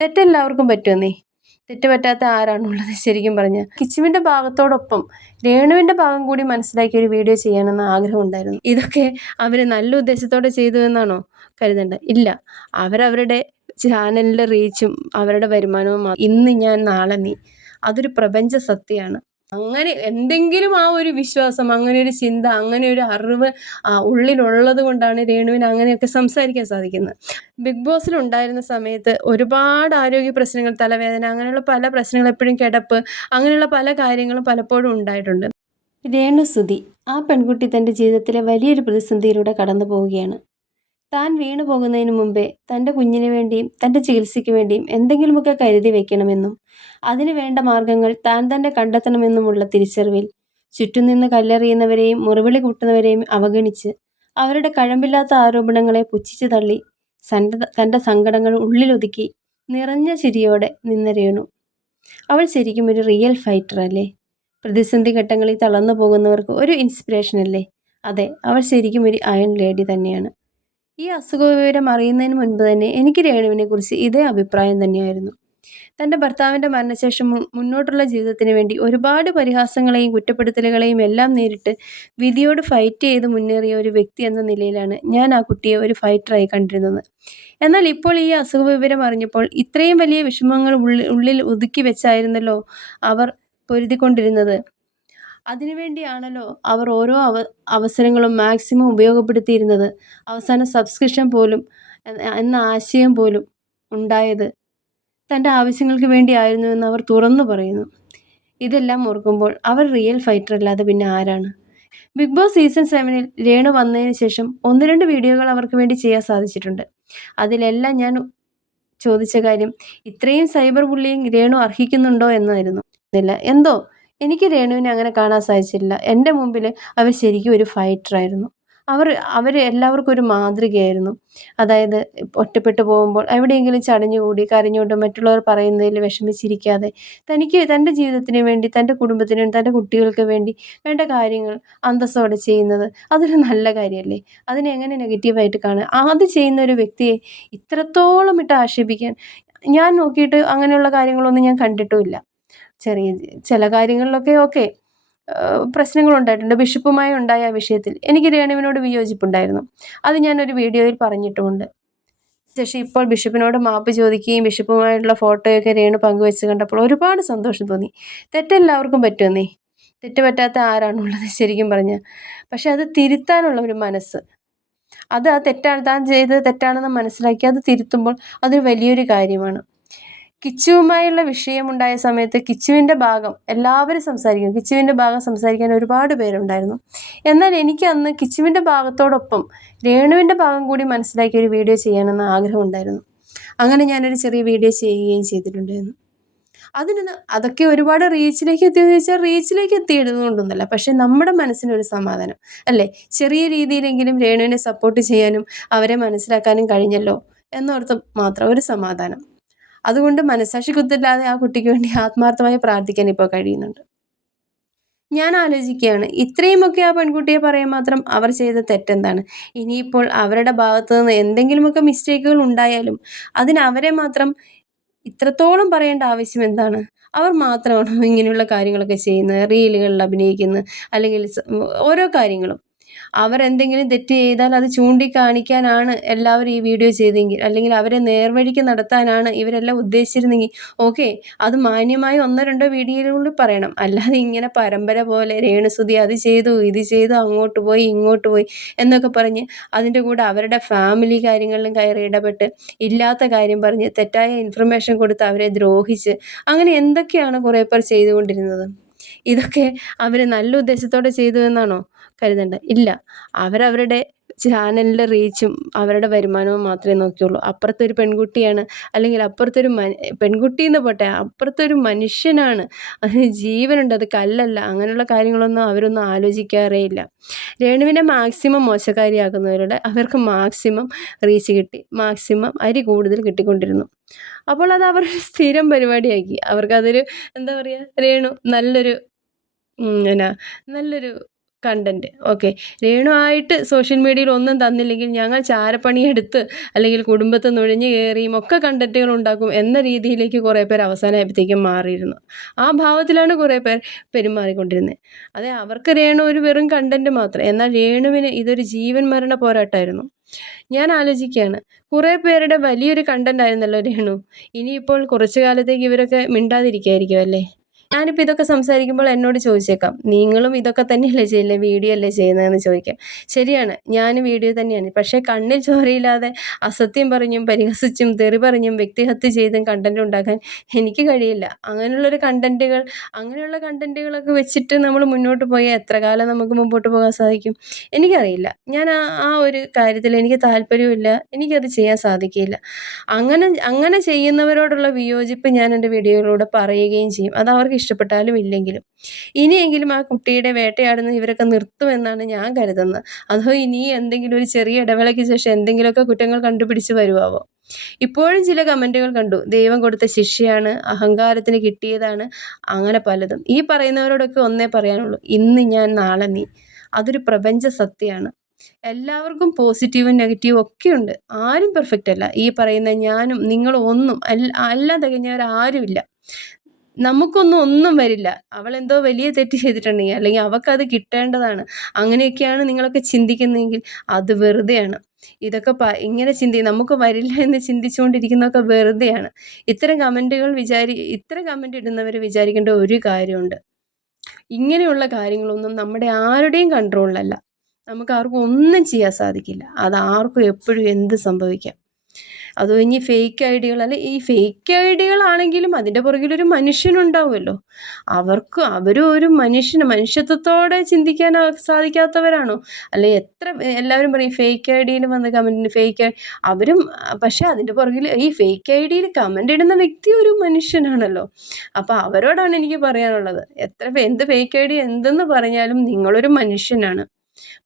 തെറ്റെല്ലാവർക്കും പറ്റുമെന്നേ. തെറ്റ് പറ്റാത്ത ആരാണുള്ളത് ശരിക്കും പറഞ്ഞാൽ. കിച്ചുവിൻ്റെ ഭാഗത്തോടൊപ്പം രേണുവിൻ്റെ ഭാഗം കൂടി മനസ്സിലാക്കി ഒരു വീഡിയോ ചെയ്യാനെന്ന് ആഗ്രഹം ഉണ്ടായിരുന്നു. ഇതൊക്കെ അവർ നല്ല ഉദ്ദേശത്തോടെ ചെയ്തു എന്നാണോ കരുതേണ്ടത്? ഇല്ല. അവരവരുടെ ചാനലിൻ്റെ റീച്ചും അവരുടെ വരുമാനവും ഇന്ന് ഞാൻ നാളെ നീ, അതൊരു പ്രപഞ്ച സത്യമാണ്. അങ്ങനെ എന്തെങ്കിലും ആ ഒരു വിശ്വാസം, അങ്ങനെ ഒരു ചിന്ത, അങ്ങനെ ഒരു അറിവ് ഉള്ളിലുള്ളത് കൊണ്ടാണ് രേണുവിന് അങ്ങനെയൊക്കെ സംസാരിക്കാൻ സാധിക്കുന്നത്. ബിഗ് ബോസിൽ ഉണ്ടായിരുന്ന സമയത്ത് ഒരുപാട് ആരോഗ്യ പ്രശ്നങ്ങൾ, തലവേദന, അങ്ങനെയുള്ള പല പ്രശ്നങ്ങൾ, എപ്പോഴും കിടപ്പ്, അങ്ങനെയുള്ള പല കാര്യങ്ങളും പലപ്പോഴും ഉണ്ടായിട്ടുണ്ട്. രേണുസുതി, ആ പെൺകുട്ടി തൻ്റെ ജീവിതത്തിലെ വലിയൊരു പ്രതിസന്ധിയിലൂടെ കടന്നു പോവുകയാണ്. താൻ വീണു പോകുന്നതിന് മുമ്പേ തൻ്റെ കുഞ്ഞിന് വേണ്ടിയും തൻ്റെ ചികിത്സയ്ക്ക് വേണ്ടിയും എന്തെങ്കിലുമൊക്കെ കരുതി വെക്കണമെന്നും അതിനു വേണ്ട മാർഗങ്ങൾ താൻ തന്നെ കണ്ടെത്തണമെന്നുമുള്ള തിരിച്ചറിവിൽ ചുറ്റും നിന്ന് കല്ലെറിയുന്നവരെയും മുറിവിളി കൂട്ടുന്നവരെയും അവഗണിച്ച് അവരുടെ കഴമ്പില്ലാത്ത ആരോപണങ്ങളെ പുച്ഛിച്ചു തള്ളി തൻ്റെ സങ്കടങ്ങൾ ഉള്ളിലൊതുക്കി നിറഞ്ഞ ചിരിയോടെ നിന്ന രേണു, അവൾ ശരിക്കും ഒരു റിയൽ ഫൈറ്റർ അല്ലേ? പ്രതിസന്ധി ഘട്ടങ്ങളിൽ തളർന്നു പോകുന്നവർക്ക് ഒരു ഇൻസ്പിറേഷൻ അല്ലേ? അതെ, അവൾ ശരിക്കും ഒരു അയൺ ലേഡി തന്നെയാണ്. ഈ അസുഖവിവരം അറിയുന്നതിന് മുൻപ് തന്നെ എനിക്ക് രേണുവിനെക്കുറിച്ച് ഇതേ അഭിപ്രായം തന്നെയായിരുന്നു. തൻ്റെ ഭർത്താവിൻ്റെ മരണശേഷം മുന്നോട്ടുള്ള ജീവിതത്തിന് വേണ്ടി ഒരുപാട് പരിഹാസങ്ങളെയും കുറ്റപ്പെടുത്തലുകളെയും എല്ലാം നേരിട്ട് വിധിയോട് ഫൈറ്റ് ചെയ്ത് മുന്നേറിയ ഒരു വ്യക്തി എന്ന നിലയിലാണ് ഞാൻ ആ കുട്ടിയെ ഒരു ഫൈറ്ററായി കണ്ടിരുന്നത്. എന്നാൽ ഇപ്പോൾ ഈ അസുഖവിവരം അറിഞ്ഞപ്പോൾ ഇത്രയും വലിയ വിഷമങ്ങൾ ഉള്ളിൽ ഒതുക്കി വെച്ചായിരുന്നല്ലോ അവർ പൊരുതിക്കൊണ്ടിരുന്നത്. അതിനുവേണ്ടിയാണല്ലോ അവർ ഓരോ അവസരങ്ങളും മാക്സിമം ഉപയോഗപ്പെടുത്തിയിരുന്നത്. അവസാനം സബ്സ്ക്രിപ്ഷൻ പോലും എന്ന ആശയം പോലും ഉണ്ടായത് തൻ്റെ ആവശ്യങ്ങൾക്ക് വേണ്ടിയായിരുന്നുവെന്ന് അവർ തുറന്നു പറയുന്നു. ഇതെല്ലാം ഓർക്കുമ്പോൾ അവർ റിയൽ ഫൈറ്റർ അല്ലാതെ പിന്നെ ആരാണ്? ബിഗ് ബോസ് സീസൺ 7-ൽ രേണു വന്നതിന് ശേഷം 1-2 വീഡിയോകൾ അവർക്ക് വേണ്ടി ചെയ്യാൻ സാധിച്ചിട്ടുണ്ട്. അതിലെല്ലാം ഞാൻ ചോദിച്ച കാര്യം ഇത്രയും സൈബർ ബുള്ളിയിങ് രേണു അർഹിക്കുന്നുണ്ടോ എന്നായിരുന്നു. എന്തോ എനിക്ക് രേണുവിനെ അങ്ങനെ കാണാൻ സാധിച്ചില്ല. എൻ്റെ മുമ്പിൽ അവർ ശരിക്കും ഒരു ഫൈറ്ററായിരുന്നു. അവർ എല്ലാവർക്കും ഒരു മാതൃകയായിരുന്നു. അതായത് ഒറ്റപ്പെട്ടു പോകുമ്പോൾ എവിടെയെങ്കിലും ചടഞ്ഞുകൂടി കരഞ്ഞുകൊണ്ട് മറ്റുള്ളവർ പറയുന്നതിൽ വിഷമിച്ചിരിക്കാതെ തൻ്റെ ജീവിതത്തിന് വേണ്ടി, തൻ്റെ കുടുംബത്തിന് വേണ്ടി, തൻ്റെ കുട്ടികൾക്ക് വേണ്ടി വേണ്ട കാര്യങ്ങൾ അന്തസ്സോടെ ചെയ്യുന്നത് അതൊരു നല്ല കാര്യമല്ലേ? അതിനെ എങ്ങനെ നെഗറ്റീവായിട്ട് കാണുക? അത് ചെയ്യുന്ന ഒരു വ്യക്തിയെ ഇത്രത്തോളം ഇട്ട് ആക്ഷേപിക്കാൻ ഞാൻ നോക്കിയിട്ട് അങ്ങനെയുള്ള കാര്യങ്ങളൊന്നും ഞാൻ കണ്ടിട്ടുമില്ല. ചില കാര്യങ്ങളിലൊക്കെ ഓക്കെ പ്രശ്നങ്ങളുണ്ടായിട്ടുണ്ട്. ബിഷപ്പുമായി ഉണ്ടായ ആ വിഷയത്തിൽ എനിക്ക് രേണുവിനോട് വിയോജിപ്പുണ്ടായിരുന്നു. അത് ഞാനൊരു വീഡിയോയിൽ പറഞ്ഞിട്ടുമുണ്ട്. ശേഷം ഇപ്പോൾ ബിഷപ്പിനോട് മാപ്പ് ചോദിക്കുകയും ബിഷപ്പുമായിട്ടുള്ള ഫോട്ടോയൊക്കെ രേണു പങ്കുവെച്ച് കണ്ടപ്പോൾ ഒരുപാട് സന്തോഷം തോന്നി. തെറ്റെല്ലാവർക്കും പറ്റുമെന്നേ. തെറ്റ് പറ്റാത്ത ആരാണുള്ളത് ശരിക്കും പറഞ്ഞാൽ. പക്ഷെ അത് തിരുത്താനുള്ള ഒരു മനസ്സ്, അത് ആ തെറ്റാണ്, താൻ ചെയ്തത് തെറ്റാണെന്ന് മനസ്സിലാക്കി അത് തിരുത്തുമ്പോൾ അതൊരു വലിയൊരു കാര്യമാണ്. കിച്ചുവുമായുള്ള വിഷയമുണ്ടായ സമയത്ത് കിച്ചുവിൻ്റെ ഭാഗം എല്ലാവരും സംസാരിക്കും. കിച്ചുവിൻ്റെ ഭാഗം സംസാരിക്കാൻ ഒരുപാട് പേരുണ്ടായിരുന്നു. എന്നാൽ എനിക്ക് അന്ന് കിച്ചുവിൻ്റെ ഭാഗത്തോടൊപ്പം രേണുവിൻ്റെ ഭാഗം കൂടി മനസ്സിലാക്കി ഒരു വീഡിയോ ചെയ്യാനെന്ന് ആഗ്രഹം ഉണ്ടായിരുന്നു. അങ്ങനെ ഞാനൊരു ചെറിയ വീഡിയോ ചെയ്യുകയും ചെയ്തിട്ടുണ്ടായിരുന്നു. അതൊക്കെ ഒരുപാട് റീച്ചിലേക്ക് എത്തിയെന്ന് ചോദിച്ചാൽ റീച്ചിലേക്ക് എത്തിയിടുന്നതുകൊണ്ടൊന്നുമല്ല. പക്ഷേ നമ്മുടെ മനസ്സിനൊരു സമാധാനം അല്ലേ? ചെറിയ രീതിയിലെങ്കിലും രേണുവിനെ സപ്പോർട്ട് ചെയ്യാനും അവരെ മനസ്സിലാക്കാനും കഴിഞ്ഞല്ലോ എന്നോർത്ത് മാത്രം ഒരു സമാധാനം. അതുകൊണ്ട് മനസാക്ഷി കുത്തില്ലാതെ ആ കുട്ടിക്ക് വേണ്ടി ആത്മാർത്ഥമായി പ്രാർത്ഥിക്കാൻ ഇപ്പോൾ കഴിയുന്നുണ്ട്. ഞാൻ ആലോചിക്കുകയാണ്, ഇത്രയുമൊക്കെ ആ പെൺകുട്ടിയെ പറയാൻ മാത്രം അവർ ചെയ്ത തെറ്റെന്താണ്? ഇനിയിപ്പോൾ അവരുടെ ഭാഗത്തു നിന്ന് എന്തെങ്കിലുമൊക്കെ മിസ്റ്റേക്കുകൾ ഉണ്ടായാലും അതിന് അവരെ മാത്രം ഇത്രത്തോളം പറയേണ്ട ആവശ്യം എന്താണ്? അവർ മാത്രമാണോ ഇങ്ങനെയുള്ള കാര്യങ്ങളൊക്കെ ചെയ്യുന്നത്? റീലുകളിൽ അഭിനയിക്കുന്നത്, അല്ലെങ്കിൽ ഓരോ കാര്യങ്ങളും അവരെന്തെങ്കിലും തെറ്റ് ചെയ്താൽ അത് ചൂണ്ടിക്കാണിക്കാനാണ് എല്ലാവരും ഈ വീഡിയോ ചെയ്തെങ്കിൽ, അല്ലെങ്കിൽ അവരെ നേർവഴിക്ക് നടത്താനാണ് ഇവരെല്ലാം ഉദ്ദേശിച്ചിരുന്നെങ്കിൽ ഓക്കെ, അത് മാന്യമായി 1-2 വീഡിയോയിലൂടെ പറയണം. അല്ലാതെ ഇങ്ങനെ പരമ്പര പോലെ രേണുസുതി അത് ചെയ്തു, ഇത് ചെയ്തു, അങ്ങോട്ട് പോയി, ഇങ്ങോട്ട് പോയി എന്നൊക്കെ പറഞ്ഞ് അതിൻ്റെ കൂടെ അവരുടെ ഫാമിലി കാര്യങ്ങളിലും കയറി ഇടപെട്ട് ഇല്ലാത്ത കാര്യം പറഞ്ഞ് തെറ്റായ ഇൻഫർമേഷൻ കൊടുത്ത് അവരെ ദ്രോഹിച്ച് അങ്ങനെ എന്തൊക്കെയാണ് കുറേ പേർ ചെയ്തുകൊണ്ടിരുന്നത്. ഇതൊക്കെ അവർ നല്ല ഉദ്ദേശത്തോടെ ചെയ്തു എന്നാണോ കരുതേണ്ടത്? ഇല്ല. അവരവരുടെ ചാനലിൻ്റെ റീച്ചും അവരുടെ വരുമാനവും മാത്രമേ നോക്കിയുള്ളൂ. അപ്പുറത്തൊരു പെൺകുട്ടിയാണ്, അല്ലെങ്കിൽ അപ്പുറത്തൊരു പെൺകുട്ടിയെന്ന് പോട്ടെ, അപ്പുറത്തൊരു മനുഷ്യനാണ്, അതിന് ജീവനുണ്ട്, അത് കല്ലല്ല. അങ്ങനെയുള്ള കാര്യങ്ങളൊന്നും അവരൊന്നും ആലോചിക്കാറേ ഇല്ല. രേണുവിനെ മാക്സിമം മോശക്കാരിയാക്കുന്നവരുടെ അവർക്ക് മാക്സിമം റീച്ച് കിട്ടി, മാക്സിമം അരി കൂടുതൽ കിട്ടിക്കൊണ്ടിരുന്നു. അപ്പോൾ അത് അവർ സ്ഥിരം പരിപാടിയാക്കി. അവർക്കതൊരു എന്താ പറയുക, രേണു നല്ലൊരു നല്ലൊരു കണ്ടന്റ്. ഓക്കെ. രേണു ആയിട്ട് സോഷ്യൽ മീഡിയയിൽ ഒന്നും തന്നില്ലെങ്കിൽ ഞങ്ങൾ ചാരപ്പണിയെടുത്ത് അല്ലെങ്കിൽ കുടുംബത്തിൽ നുഴഞ്ഞു കയറിയും ഒക്കെ കണ്ടന്റുകൾ ഉണ്ടാക്കും എന്ന രീതിയിലേക്ക് കുറേ പേർ അവസാനമായപ്പോഴത്തേക്കും മാറിയിരുന്നു. ആ ഭാവത്തിലാണ് കുറേ പേർ പെരുമാറിക്കൊണ്ടിരുന്നത്. അതെ, അവർക്ക് രേണു ഒരു വെറും കണ്ടന്റ് മാത്രം. എന്നാൽ രേണുവിന് ഇതൊരു ജീവൻ മരണ പോരാട്ടമായിരുന്നു. ഞാൻ ആലോചിക്കുകയാണ്, കുറേ പേരുടെ വലിയൊരു കണ്ടന്റ് ആയിരുന്നല്ലോ രേണു. ഇനിയിപ്പോൾ കുറച്ചു കാലത്തേക്ക് ഇവരൊക്കെ മിണ്ടാതിരിക്കായിരിക്കും അല്ലേ? ഞാനിപ്പോൾ ഇതൊക്കെ സംസാരിക്കുമ്പോൾ എന്നോട് ചോദിച്ചേക്കാം, നിങ്ങളും ഇതൊക്കെ തന്നെയല്ലേ ചെയ്യില്ലേ, വീഡിയോ അല്ലേ ചെയ്യുന്നതെന്ന് ചോദിക്കാം. ശരിയാണ്, ഞാൻ വീഡിയോ തന്നെയാണ്. പക്ഷേ കണ്ണിൽ ചോരയില്ലാതെ അസത്യം പറഞ്ഞും പരിഹസിച്ചും തെറി പറഞ്ഞും വ്യക്തിഹത്യ ചെയ്തും കണ്ടന്റ് ഉണ്ടാക്കാൻ എനിക്ക് കഴിയില്ല. അങ്ങനെയുള്ള കണ്ടന്റുകളൊക്കെ വെച്ചിട്ട് നമ്മൾ മുന്നോട്ട് പോയാൽ എത്ര കാലം നമുക്ക് മുമ്പോട്ട് പോകാൻ സാധിക്കും? എനിക്കറിയില്ല. ഞാൻ ആ ഒരു കാര്യത്തിൽ എനിക്ക് താല്പര്യമില്ല, എനിക്കത് ചെയ്യാൻ സാധിക്കില്ല. അങ്ങനെ ചെയ്യുന്നവരോടുള്ള വിയോജിപ്പ് ഞാൻ എൻ്റെ വീഡിയോയിലൂടെ പറയുകയും ചെയ്യും. അത് അവർക്ക് ഇഷ്ടപ്പെട്ടാലും ഇല്ലെങ്കിലും. ഇനിയെങ്കിലും ആ കുട്ടിയുടെ വേട്ടയാടുന്നത് ഇവരൊക്കെ നിർത്തുമെന്നാണ് ഞാൻ കരുതുന്നത്. അതോ ഇനി എന്തെങ്കിലും ഒരു ചെറിയ ഇടവേളയ്ക്ക് ശേഷം എന്തെങ്കിലുമൊക്കെ കുറ്റങ്ങൾ കണ്ടുപിടിച്ച് വരുവാവോ? ഇപ്പോഴും ചില കമൻറ്റുകൾ കണ്ടു, ദൈവം കൊടുത്ത ശിക്ഷയാണ്, അഹങ്കാരത്തിന് കിട്ടിയതാണ്, അങ്ങനെ പലതും. ഈ പറയുന്നവരോടൊക്കെ ഒന്നേ പറയാനുള്ളൂ, ഇന്ന് ഞാൻ നാളെ നീ. അതൊരു പ്രപഞ്ച സത്യമാണ്. എല്ലാവർക്കും പോസിറ്റീവും നെഗറ്റീവും ഒക്കെ ഉണ്ട്. ആരും പെർഫെക്റ്റ് അല്ല. ഈ പറയുന്ന ഞാനും നിങ്ങളും ഒന്നും എല്ലാം തികഞ്ഞവരാരുമില്ല. ഒന്നും വരില്ല. അവളെന്തോ വലിയ തെറ്റ് ചെയ്തിട്ടുണ്ടെങ്കിൽ അല്ലെങ്കിൽ അവൾക്കത് കിട്ടേണ്ടതാണ്, അങ്ങനെയൊക്കെയാണ് നിങ്ങളൊക്കെ ചിന്തിക്കുന്നതെങ്കിൽ അത് വെറുതെയാണ്. ഇതൊക്കെ ഇങ്ങനെ നമുക്ക് വരില്ല എന്ന് ചിന്തിച്ചുകൊണ്ടിരിക്കുന്നതൊക്കെ വെറുതെയാണ്. ഇത്തരം കമൻറ്റ് ഇടുന്നവർ വിചാരിക്കേണ്ട ഒരു കാര്യമുണ്ട്, ഇങ്ങനെയുള്ള കാര്യങ്ങളൊന്നും നമ്മുടെ ആരുടെയും കൺട്രോളിലല്ല. നമുക്ക് ആർക്കും ഒന്നും ചെയ്യാൻ സാധിക്കില്ല. അത് ആർക്കും എപ്പോഴും എന്ത് സംഭവിക്കാം. അതോ ഇനി ഫേക്ക് ഐഡികൾ, അല്ലെ ഈ ഫേക്ക് ഐഡികളാണെങ്കിലും അതിൻ്റെ പുറകിലൊരു മനുഷ്യനുണ്ടാവുമല്ലോ. അവരും ഒരു മനുഷ്യത്വത്തോടെ ചിന്തിക്കാൻ സാധിക്കാത്തവരാണോ? അല്ലെ എല്ലാവരും പറയും ഫേക്ക് ഐഡിയിൽ വന്ന് കമൻറ്റിന് അവരും, പക്ഷെ അതിൻ്റെ പുറകിൽ ഈ ഫേക്ക് ഐഡിയിൽ കമൻ്റ് ഇടുന്ന വ്യക്തി ഒരു മനുഷ്യനാണല്ലോ. അപ്പോൾ അവരോടാണ് എനിക്ക് പറയാനുള്ളത്, എന്ത് ഫേക്ക് ഐഡി എന്തെന്ന് പറഞ്ഞാലും നിങ്ങളൊരു മനുഷ്യനാണ്.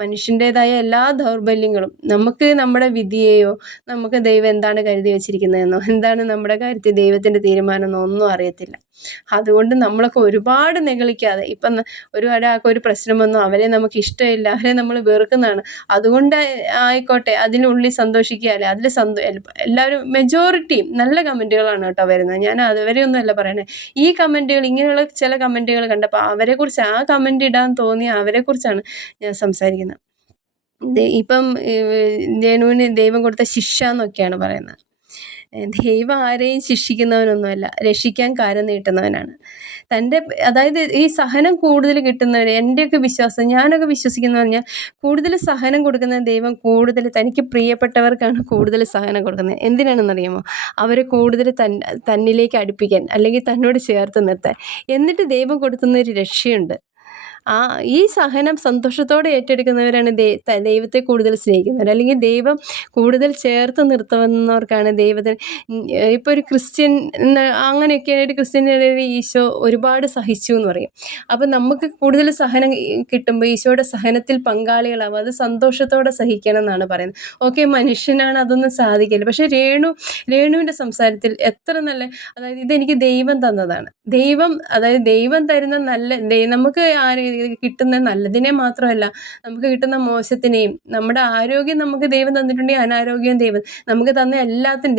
മനുഷ്യൻ്റെതായ എല്ലാ ദൗർബല്യങ്ങളും, നമുക്ക് നമ്മുടെ വിധിയെയോ നമുക്ക് ദൈവം എന്താണ് കരുതി വെച്ചിരിക്കുന്നതെന്നോ എന്താണ് നമ്മുടെ കാര്യത്തിൽ ദൈവത്തിൻ്റെ തീരുമാനമെന്നോ ഒന്നും അറിയത്തില്ല. അതുകൊണ്ട് നമ്മളൊക്കെ ഒരുപാട് നിഗളിക്കാതെ, ഇപ്പം ഒരാൾക്ക് ഒരു പ്രശ്നം വന്നോ അവരെ നമുക്ക് ഇഷ്ടമില്ല, അവരെ നമ്മൾ വെറുക്കുന്നതാണ്, അതുകൊണ്ട് ആയിക്കോട്ടെ അതിനുള്ളിൽ സന്തോഷിക്കുക, അല്ലെ അതിൽ എല്ലാവരും മെജോറിറ്റിയും നല്ല കമൻറ്റുകളാണ് കേട്ടോ വരുന്നത്. ഞാൻ അവരെയൊന്നുമല്ല പറയണേ. ഈ കമൻറ്റുകൾ, ഇങ്ങനെയുള്ള ചില കമൻറ്റുകൾ കണ്ടപ്പോൾ അവരെക്കുറിച്ച്, ആ കമൻറ്റ് ഇടാൻ തോന്നിയ അവരെക്കുറിച്ചാണ് ഞാൻ സംസാരിക്കുന്നത്. ഇപ്പം രേണുവിന് ദൈവം കൊടുത്ത ശിക്ഷ എന്നൊക്കെയാണ് പറയുന്നത്. ദൈവം ആരെയും ശിക്ഷിക്കുന്നവനൊന്നുമല്ല, രക്ഷിക്കാൻ കരം നീട്ടുന്നവനാണ്. അതായത് ഈ സഹനം കൂടുതൽ കിട്ടുന്നവർ, എൻ്റെയൊക്കെ വിശ്വാസം, ഞാനൊക്കെ വിശ്വസിക്കുന്ന പറഞ്ഞാൽ കൂടുതൽ സഹനം കൊടുക്കുന്ന ദൈവം കൂടുതൽ തനിക്ക് പ്രിയപ്പെട്ടവർക്കാണ് കൂടുതൽ സഹനം കൊടുക്കുന്നത്. എന്തിനാണെന്നറിയാമോ? അവരെ കൂടുതൽ തന്നിലേക്ക് അടുപ്പിക്കാൻ, അല്ലെങ്കിൽ തന്നോട് ചേർത്ത് നിർത്താൻ. എന്നിട്ട് ദൈവം കൊടുക്കുന്നൊരു രക്ഷയുണ്ട്. ഈ സഹനം സന്തോഷത്തോടെ ഏറ്റെടുക്കുന്നവരാണ് ദൈവത്തെ കൂടുതൽ സ്നേഹിക്കുന്നവർ, അല്ലെങ്കിൽ ദൈവം കൂടുതൽ ചേർത്ത് നിർത്തുന്നവർക്കാണ് ദൈവത്തിന്. ഇപ്പോൾ ഒരു ക്രിസ്ത്യൻ അങ്ങനെയൊക്കെ ഒരു ക്രിസ്ത്യനിടയിൽ ഈശോ ഒരുപാട് സഹിച്ചു എന്ന് പറയും. അപ്പം നമുക്ക് കൂടുതൽ സഹനം കിട്ടുമ്പോൾ ഈശോയുടെ സഹനത്തിൽ പങ്കാളികളാവും. അത് സന്തോഷത്തോടെ സഹിക്കണം എന്നാണ് പറയുന്നത്. ഓക്കെ, മനുഷ്യനാണ്, അതൊന്നും സാധിക്കില്ല. പക്ഷേ രേണുവിൻ്റെ സംസാരത്തിൽ എത്ര നല്ല, അതായത് ഇതെനിക്ക് ദൈവം തന്നതാണ്. ദൈവം തരുന്ന നമുക്ക് കിട്ടുന്ന നല്ലതിനെ മാത്രമല്ല, നമുക്ക് കിട്ടുന്ന മോശത്തിനെയും, നമ്മുടെ ആരോഗ്യം നമുക്ക് ദൈവം തന്നിട്ടുണ്ടെങ്കിൽ അനാരോഗ്യം നമുക്ക് തന്ന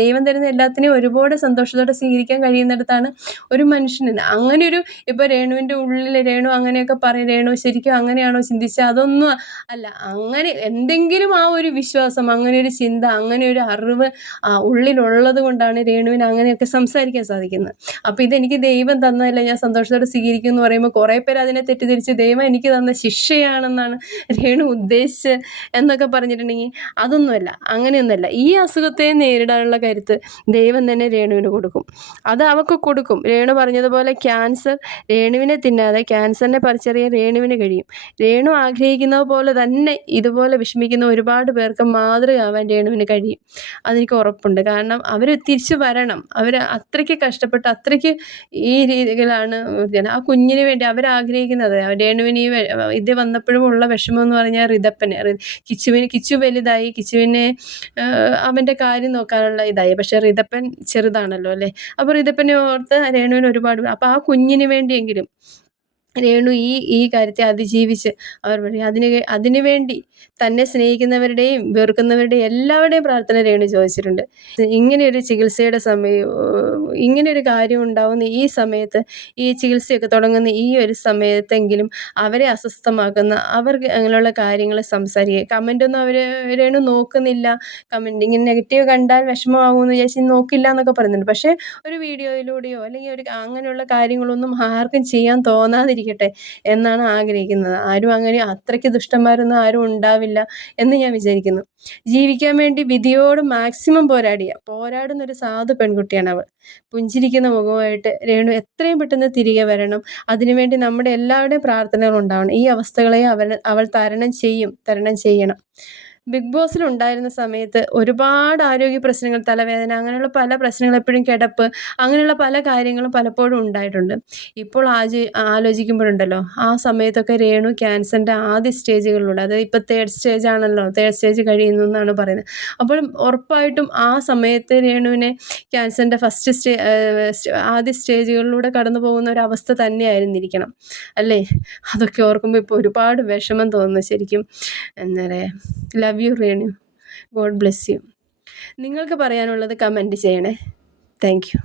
ദൈവം തരുന്ന എല്ലാത്തിനെയും ഒരുപാട് സന്തോഷത്തോടെ സ്വീകരിക്കാൻ കഴിയുന്നിടത്താണ് ഒരു മനുഷ്യന്. അങ്ങനെയൊരു, ഇപ്പോൾ രേണുവിൻ്റെ ഉള്ളിൽ രേണു അങ്ങനെയൊക്കെ പറയും, രേണു ശരിക്കും അങ്ങനെയാണോ ചിന്തിച്ചത്? അതൊന്നും അല്ല. അങ്ങനെ എന്തെങ്കിലും ആ ഒരു വിശ്വാസം, അങ്ങനെ ഒരു ചിന്ത, അങ്ങനെ ഒരു അറിവ് ഉള്ളിലുള്ളത് കൊണ്ടാണ് രേണുവിന് അങ്ങനെയൊക്കെ സംസാരിക്കാൻ സാധിക്കുന്നത്. അപ്പോൾ ഇതെനിക്ക് ദൈവം തന്നതല്ല, ഞാൻ സന്തോഷത്തോടെ സ്വീകരിക്കും എന്ന് പറയുമ്പോൾ കുറേ പേര് അതിനെ തെറ്റിദ്ധരിച്ച് ദൈവം എനിക്ക് തന്ന ശിക്ഷയാണെന്നാണ് രേണു ഉദ്ദേശിച്ച് എന്നൊക്കെ പറഞ്ഞിട്ടുണ്ടെങ്കിൽ അതൊന്നുമല്ല, അങ്ങനെയൊന്നുമല്ല. ഈ അസുഖത്തെ നേരിടാനുള്ള കരുത്ത് ദൈവം തന്നെ രേണുവിന് കൊടുക്കും. അത് അവൾക്ക് കൊടുക്കും. രേണു പറഞ്ഞതുപോലെ ക്യാൻസർ രേണുവിനെ തിന്നാതെ ക്യാൻസറിനെ പറിച്ചറിയാൻ രേണുവിന് കഴിയും. രേണു ആഗ്രഹിക്കുന്നത് പോലെ തന്നെ ഇതുപോലെ വിഷമിക്കുന്ന ഒരുപാട് പേർക്ക് മാതൃകയാവാൻ രേണുവിന് കഴിയും. അതെനിക്ക് ഉറപ്പുണ്ട്. കാരണം അവർ തിരിച്ചു വരണം. അവർ അത്രയ്ക്ക് കഷ്ടപ്പെട്ട്, അത്രയ്ക്ക് ഈ രീതിയിലാണ് ആ കുഞ്ഞിന് വേണ്ടി അവരാഗ്രഹിക്കുന്നത്. രേണുവിന് ഇത് വന്നപ്പോഴും ഉള്ള വിഷമം എന്ന് പറഞ്ഞാൽ കിച്ചു വലുതായി, കിച്ചുവിനെ അവൻ്റെ കാര്യം നോക്കാനുള്ള ഇതായി. പക്ഷെ റിതപ്പൻ ചെറുതാണല്ലോ അല്ലേ. അപ്പോൾ റിതപ്പനെ ഓർത്ത് രേണുവിന് ഒരുപാട്, അപ്പോൾ ആ കുഞ്ഞിന് വേണ്ടിയെങ്കിലും രേണു ഈ കാര്യത്തെ അതിജീവിച്ച് അവർ പറയും അതിനു വേണ്ടി തന്നെ സ്നേഹിക്കുന്നവരുടെയും വെറുക്കുന്നവരുടെയും എല്ലാവരുടെയും പ്രാർത്ഥന രേണു ചോദിച്ചിട്ടുണ്ട്. ഇങ്ങനെയൊരു ചികിത്സയുടെ ഇങ്ങനെയൊരു കാര്യം ഉണ്ടാവുന്ന ഈ സമയത്ത്, ഈ ചികിത്സയൊക്കെ തുടങ്ങുന്ന ഈ ഒരു സമയത്തെങ്കിലും അവരെ അസ്വസ്ഥമാക്കുന്ന അവർക്ക് അങ്ങനെയുള്ള കാര്യങ്ങൾ സംസാരിക്കുക. കമൻ്റൊന്നും രേണു നോക്കുന്നില്ല. കമൻ്റ് ഇങ്ങനെ നെഗറ്റീവ് കണ്ടാൽ വിഷമമാകുമെന്ന് വിചാരിച്ച് നോക്കില്ല എന്നൊക്കെ പറയുന്നുണ്ട്. പക്ഷേ ഒരു വീഡിയോയിലൂടെയോ അല്ലെങ്കിൽ അങ്ങനെയുള്ള കാര്യങ്ങളൊന്നും ആർക്കും ചെയ്യാൻ തോന്നാതിരിക്കട്ടെ എന്നാണ് ആഗ്രഹിക്കുന്നത്. ആരും അങ്ങനെ അത്രയ്ക്ക് ദുഷ്ടന്മാരൊന്നും ആരും ഉണ്ടാവില്ല എന്ന് ഞാൻ വിചാരിക്കുന്നു. ജീവിക്കാൻ വേണ്ടി വിധിയോട് മാക്സിമം പോരാടുന്ന ഒരു സാധു പെൺകുട്ടിയാണ് അവൾ. പുഞ്ചിരിക്കുന്ന മുഖമായിട്ട് രേണു എത്രയും പെട്ടെന്ന് തിരികെ വരണം. അതിനുവേണ്ടി നമ്മുടെ എല്ലാവരുടെയും പ്രാർത്ഥനകൾ ഉണ്ടാവണം. ഈ അവസ്ഥകളെ അവൾ തരണം ചെയ്യണം. ബിഗ് ബോസിൽ ഉണ്ടായിരുന്ന സമയത്ത് ഒരുപാട് ആരോഗ്യ പ്രശ്നങ്ങൾ, തലവേദന, അങ്ങനെയുള്ള പല പ്രശ്നങ്ങൾ, എപ്പോഴും കിടപ്പ്, അങ്ങനെയുള്ള പല കാര്യങ്ങളും പലപ്പോഴും ഉണ്ടായിട്ടുണ്ട്. ഇപ്പോൾ ആലോചിക്കുമ്പോഴുണ്ടല്ലോ, ആ സമയത്തൊക്കെ രേണു ക്യാൻസറിൻ്റെ ആദ്യ സ്റ്റേജുകളിലൂടെ, അതായത് ഇപ്പോൾ തേർഡ് സ്റ്റേജ് കഴിയുന്നു എന്നാണ് പറയുന്നത്. അപ്പോൾ ഉറപ്പായിട്ടും ആ സമയത്ത് രേണുവിനെ ക്യാൻസറിൻ്റെ ആദ്യ സ്റ്റേജുകളിലൂടെ കടന്നു പോകുന്ന ഒരു അവസ്ഥ തന്നെയായിരുന്നിരിക്കണം അല്ലേ? അതൊക്കെ ഓർക്കുമ്പോൾ ഇപ്പോൾ ഒരുപാട് വിഷമം തോന്നുന്നു ശരിക്കും. എന്താ പറയുക, love you Renu, God bless you. നിങ്ങൾക്ക് പറയാനുള്ളത് കമൻറ്റ് ചെയ്യണേ. Thank you.